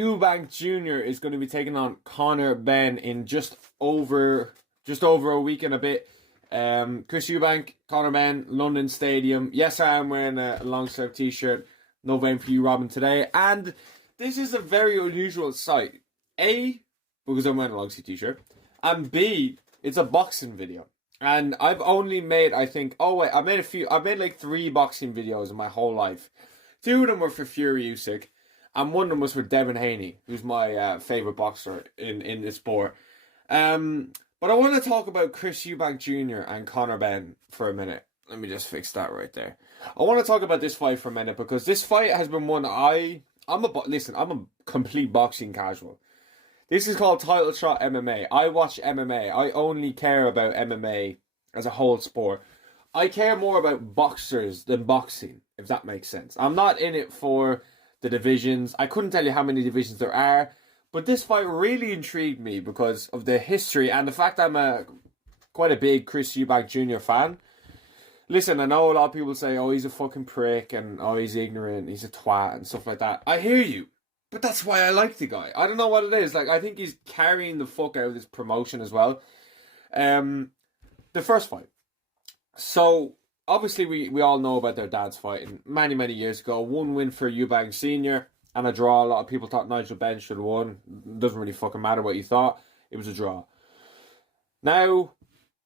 Eubank Jr. is going to be taking on Conor Benn in just over a week and a bit. Chris Eubank, Conor Benn, London Stadium. Yes, I am wearing a long sleeve t-shirt. No vein for you, Robin, today. And this is a very unusual sight. A, because I'm wearing a long sleeve t-shirt. And B, it's a boxing video. And I've only made, I made like 3 boxing videos in my whole life. 2 of them were for Fury Usyk. And one of them was for Devin Haney, who's my favourite boxer in the sport. But I want to talk about Chris Eubank Jr. and Conor Benn for a minute. Let me just fix that right there. I want to talk about this fight for a minute because this fight has been one I'm a complete boxing casual. This is called Title Shot MMA. I watch MMA. I only care about MMA as a whole sport. I care more about boxers than boxing, if that makes sense. I'm not in it for the divisions. I couldn't tell you how many divisions there are, but this fight really intrigued me because of the history and the fact I'm quite a big Chris Eubank Jr. fan. Listen, I know a lot of people say, oh, he's a fucking prick and oh, he's ignorant, he's a twat and stuff like that. I hear you, but that's why I like the guy. I don't know what it is. Like, I think he's carrying the fuck out of this promotion as well. The first fight. So, obviously, we all know about their dads fighting many, many years ago. 1 win for Eubank Sr. and a draw. A lot of people thought Nigel Benn should have won. Doesn't really fucking matter what you thought. It was a draw. Now,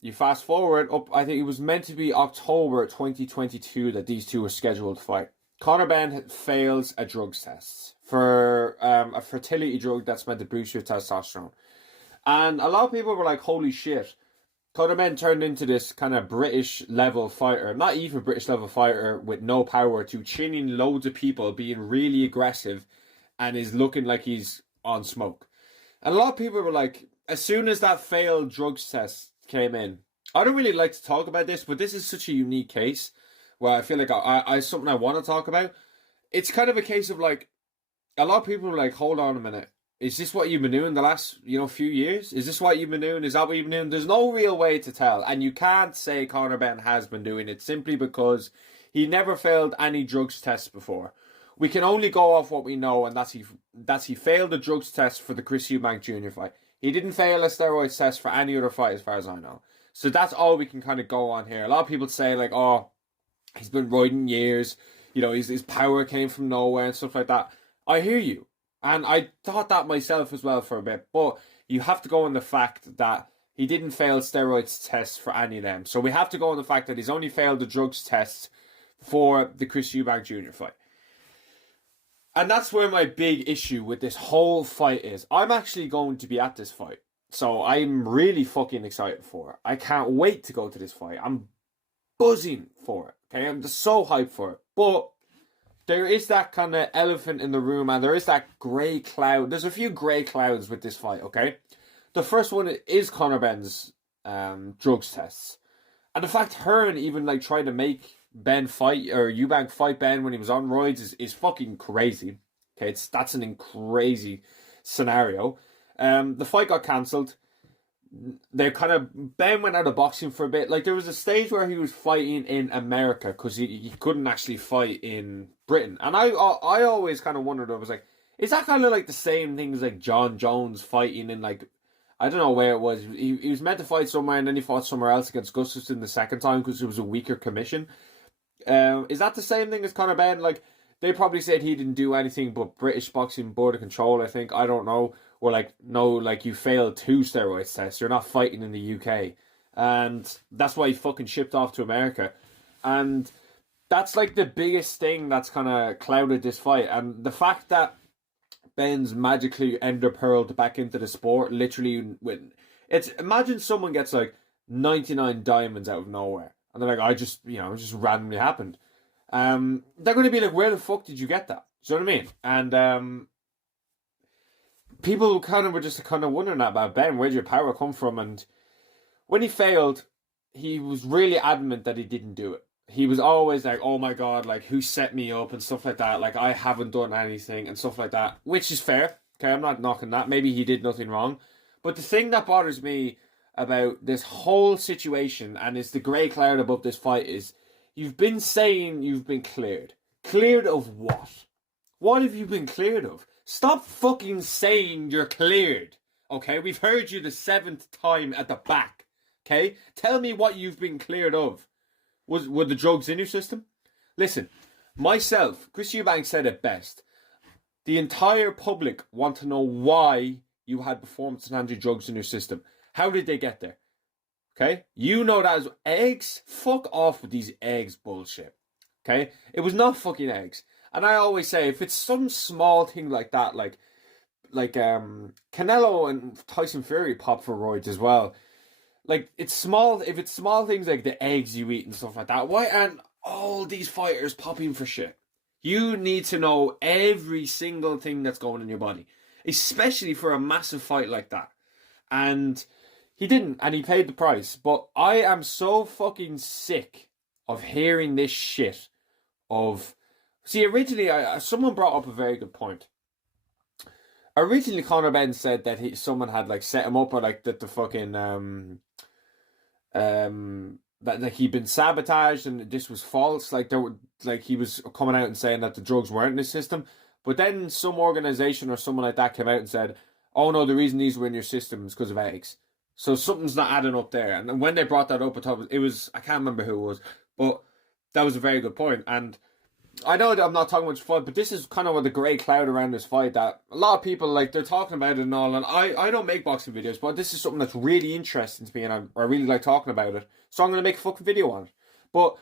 you fast forward up, I think it was meant to be October 2022 that these two were scheduled to fight. Conor Benn fails a drugs test for a fertility drug that's meant to boost your testosterone. And a lot of people were like, holy shit. Conor Benn turned into this kind of British level fighter, not even British level fighter with no power, to chinning loads of people, being really aggressive, and is looking like he's on smoke. And a lot of people were like, as soon as that failed drugs test came in, I don't really like to talk about this, but this is such a unique case where I feel like I something I want to talk about. It's kind of a case of like, a lot of people are like, hold on a minute. Is this what you've been doing the last, few years? Is this what you've been doing? Is that what you've been doing? There's no real way to tell. And you can't say Conor Benn has been doing it simply because he never failed any drugs tests before. We can only go off what we know, and that's he failed a drugs test for the Chris Eubank Jr. fight. He didn't fail a steroids test for any other fight as far as I know. So that's all we can kind of go on here. A lot of people say like, oh, he's been riding years. His power came from nowhere and stuff like that. I hear you. And I thought that myself as well for a bit. But you have to go on the fact that he didn't fail steroids tests for any of them. So we have to go on the fact that he's only failed the drugs test for the Chris Eubank Jr. fight. And that's where my big issue with this whole fight is. I'm actually going to be at this fight. So I'm really fucking excited for it. I can't wait to go to this fight. I'm buzzing for it. Okay, I'm just so hyped for it. But there is that kind of elephant in the room, and there is that grey cloud. There's a few grey clouds with this fight, okay? The first one is Conor Benn's drugs tests. And the fact Hearn even like tried to make Ben fight, or Eubank fight Ben when he was on roids is fucking crazy. Okay, that's an crazy scenario. The fight got cancelled. Ben went out of boxing for a bit. Like, there was a stage where he was fighting in America because he couldn't actually fight in Britain. And I always kind of wondered, I was like, is that kind of like the same thing as like John Jones fighting in like, I don't know where it was. He was meant to fight somewhere and then he fought somewhere else against Gustafsson the second time because it was a weaker commission. Is that the same thing as Conor Benn? Like, they probably said he didn't do anything but British Boxing Board of Control, I think. I don't know. Or like, no, like you failed 2 steroids tests. You're not fighting in the UK. And that's why he fucking shipped off to America. And that's like the biggest thing that's kind of clouded this fight. And the fact that Ben's magically ender-pearled back into the sport, literally, imagine someone gets like 99 diamonds out of nowhere. And they're like, just randomly happened. They're going to be like, where the fuck did you get that? Do you know what I mean? And people were just wondering that about Ben. Where'd your power come from? And when he failed, he was really adamant that he didn't do it. He was always like, oh my God, like, who set me up and stuff like that. Like, I haven't done anything and stuff like that, which is fair. Okay, I'm not knocking that. Maybe he did nothing wrong. But the thing that bothers me about this whole situation, and is the grey cloud above this fight, is you've been saying you've been cleared. Cleared of what? What have you been cleared of? Stop fucking saying you're cleared. Okay, we've heard you the 7th time at the back. Okay, tell me what you've been cleared of. Were the drugs in your system? Listen, myself, Chris Eubank said it best. The entire public want to know why you had performance-enhancing drugs in your system. How did they get there? Okay, you know that as eggs. Fuck off with these eggs bullshit. Okay, it was not fucking eggs. And I always say, if it's some small thing like that, like Canelo and Tyson Fury pop for roids as well. Like, it's small. If it's small things like the eggs you eat and stuff like that, why aren't all these fighters popping for shit? You need to know every single thing that's going in your body, especially for a massive fight like that. And he didn't, and he paid the price. But I am so fucking sick of hearing this shit. See, originally, someone brought up a very good point. Originally, Conor Benn said that someone had like set him up, or like that the fucking that like he'd been sabotaged and this was false. Like he was coming out and saying that the drugs weren't in his system. But then some organization or someone like that came out and said, "Oh no, the reason these were in your system is because of eggs." So something's not adding up there. And when they brought that up, it was I can't remember who it was, but that was a very good point. And I know that I'm not talking much fun, but this is kind of what the grey cloud around this fight that a lot of people, like, they're talking about it and all, and I don't make boxing videos, but this is something that's really interesting to me, and I really like talking about it, so I'm going to make a fucking video on it. But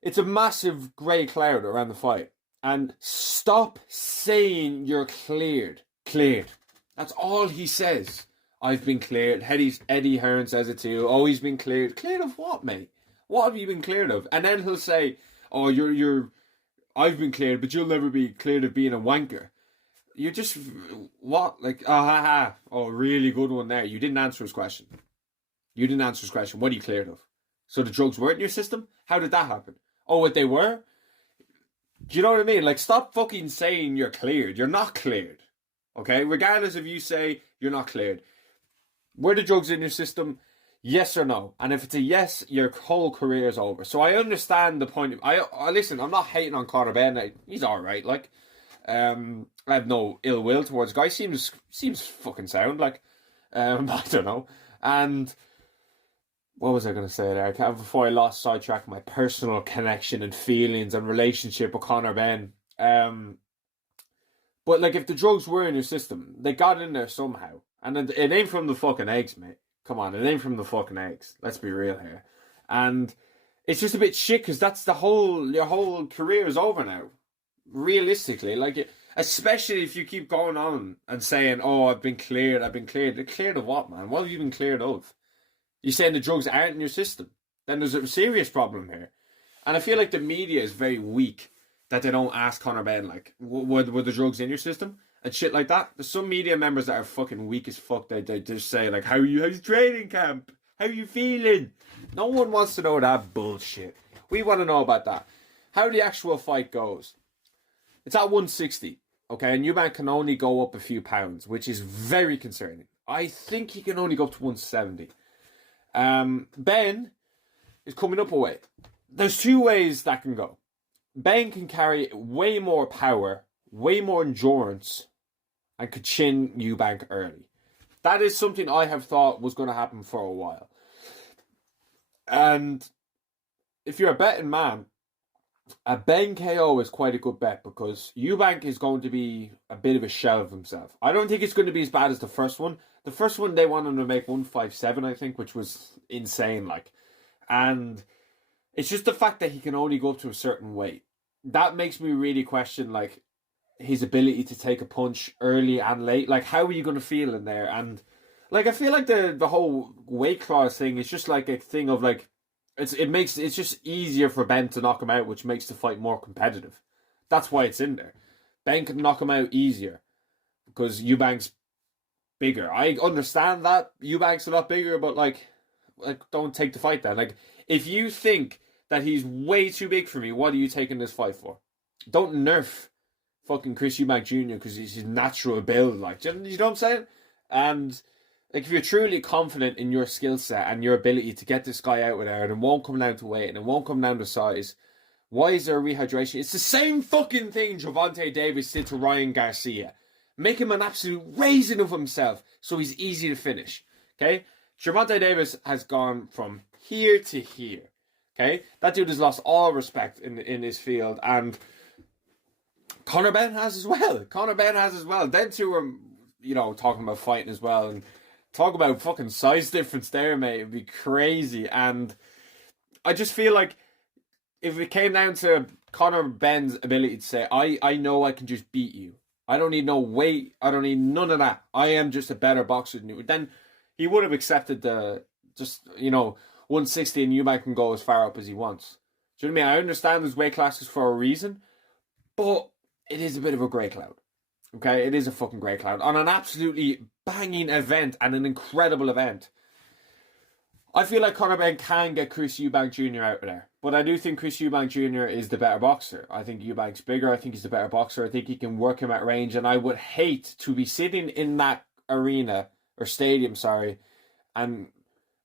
it's a massive grey cloud around the fight, and stop saying you're cleared. Cleared. That's all he says. I've been cleared. Eddie Hearn says it too. Oh, he's been cleared. Cleared of what, mate? What have you been cleared of? And then he'll say, oh, I've been cleared, but you'll never be cleared of being a wanker. You're just, what? Like, oh, really good one there. You didn't answer his question. What are you cleared of? So the drugs weren't in your system? How did that happen? Oh, what they were? Do you know what I mean? Like, stop fucking saying you're cleared. You're not cleared. Okay? Regardless if you say you're not cleared. Were the drugs in your system? Yes or no? And if it's a yes, your whole career is over. So I understand the point. I listen, I'm not hating on Conor Benn. He's alright, like. I have no ill will towards the guy. Seems fucking sound, like. I don't know. And what was I going to say there? Before I lost sidetrack my personal connection and feelings and relationship with Conor Benn. But like, if the drugs were in your system, they got in there somehow. And it ain't from the fucking eggs, mate. Come on, it ain't from the fucking eggs. Let's be real here. And it's just a bit shit because that's your whole career is over now. Realistically, like, especially if you keep going on and saying, oh, I've been cleared. Cleared of what, man? What have you been cleared of? You're saying the drugs aren't in your system. Then there's a serious problem here. And I feel like the media is very weak that they don't ask Conor Benn, like, were the drugs in your system? And shit like that. There's some media members that are fucking weak as fuck. They just say, like, how's training camp? How you feeling? No one wants to know that bullshit. We want to know about that. How the actual fight goes. It's at 160, okay? And Eubank can only go up a few pounds, which is very concerning. I think he can only go up to 170. Ben is coming up a weight. There's two ways that can go. Ben can carry way more power, way more endurance, and could chin Eubank early. That is something I have thought was going to happen for a while. And if you're a betting man, a Ben KO is quite a good bet because Eubank is going to be a bit of a shell of himself. I don't think it's going to be as bad as the first one. The first one, they wanted him to make 157, I think, which was insane, like. And it's just the fact that he can only go up to a certain weight. That makes me really question, like, his ability to take a punch early and late. Like, how are you going to feel in there? And, like, I feel like the whole weight class thing is just like a thing of, like, it's just easier for Ben to knock him out, which makes the fight more competitive. That's why it's in there. Ben can knock him out easier because Eubank's bigger. I understand that Eubank's a lot bigger, but like don't take the fight then. Like, if you think that he's way too big for me, what are you taking this fight for? Don't nerf fucking Chris Eubank Jr. because he's his natural build. Like, you know what I'm saying? And like, if you're truly confident in your skill set and your ability to get this guy out with there, and it won't come down to weight and it won't come down to size, why is there a rehydration? It's the same fucking thing Gervonta Davis did to Ryan Garcia. Make him an absolute raisin of himself so he's easy to finish. Okay? Gervonta Davis has gone from here to here. Okay? That dude has lost all respect in his field, and Conor Benn has as well. Conor Benn has as well. Them two are, talking about fighting as well, and talk about fucking size difference there, mate. It'd be crazy. And I just feel like if it came down to Conor Benn's ability to say, I know I can just beat you. I don't need no weight. I don't need none of that. I am just a better boxer than you. Then he would have accepted 160 and Eubank can go as far up as he wants. Do you know what I mean? I understand there's weight classes for a reason, but it is a bit of a grey cloud. Okay? It is a fucking grey cloud. On an absolutely banging event and an incredible event. I feel like Conor Benn can get Chris Eubank Jr. out of there. But I do think Chris Eubank Jr. is the better boxer. I think Eubank's bigger. I think he's the better boxer. I think he can work him at range. And I would hate to be sitting in that arena, or stadium, and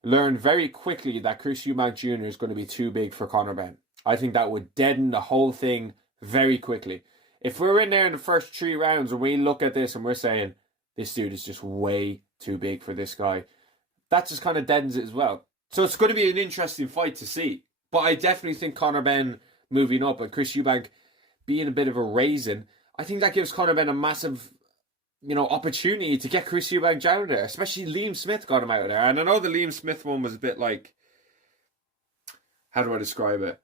learn very quickly that Chris Eubank Jr. is going to be too big for Conor Benn. I think that would deaden the whole thing very quickly. If we're in there in the first 3 rounds and we look at this and we're saying, this dude is just way too big for this guy, that just kind of deadens it as well. So it's going to be an interesting fight to see. But I definitely think Conor Benn moving up and Chris Eubank being a bit of a raisin, I think that gives Conor Benn a massive, opportunity to get Chris Eubank out of there. Especially Liam Smith got him out of there. And I know the Liam Smith one was a bit like, how do I describe it?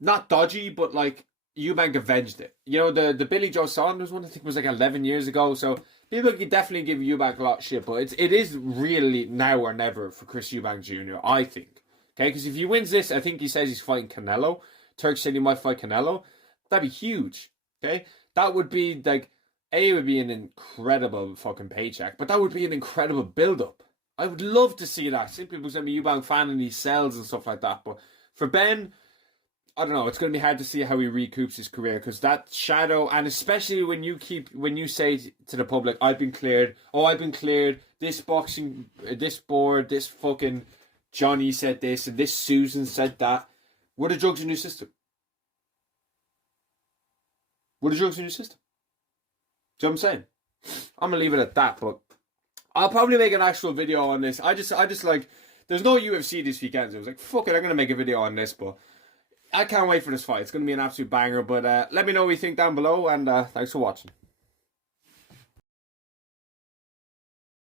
Not dodgy, but like Eubank avenged it. The Billy Joe Saunders one, I think was like 11 years ago. So people could definitely give Eubank a lot of shit, but it is really now or never for Chris Eubank Jr., I think. Okay, because if he wins this, I think he says he's fighting Canelo. Turk said he might fight Canelo. That'd be huge. Okay, that would be like, it would be an incredible fucking paycheck, but that would be an incredible build-up. I would love to see that, simply because I'm a Eubank fan and he sells and stuff like that. But for Ben, I don't know. It's going to be hard to see how he recoups his career, because that shadow, and especially when you say to the public, I've been cleared. Oh, I've been cleared. This boxing, this board, this fucking Johnny said this, and this Susan said that. What are drugs in your system? What are drugs in your system? Do you know what I'm saying? I'm gonna leave it at that, but I'll probably make an actual video on this. I just like, there's no UFC this weekend, so I was like, fuck it, I'm gonna make a video on this, but I can't wait for this fight. It's gonna be an absolute banger. But let me know what you think down below, and thanks for watching.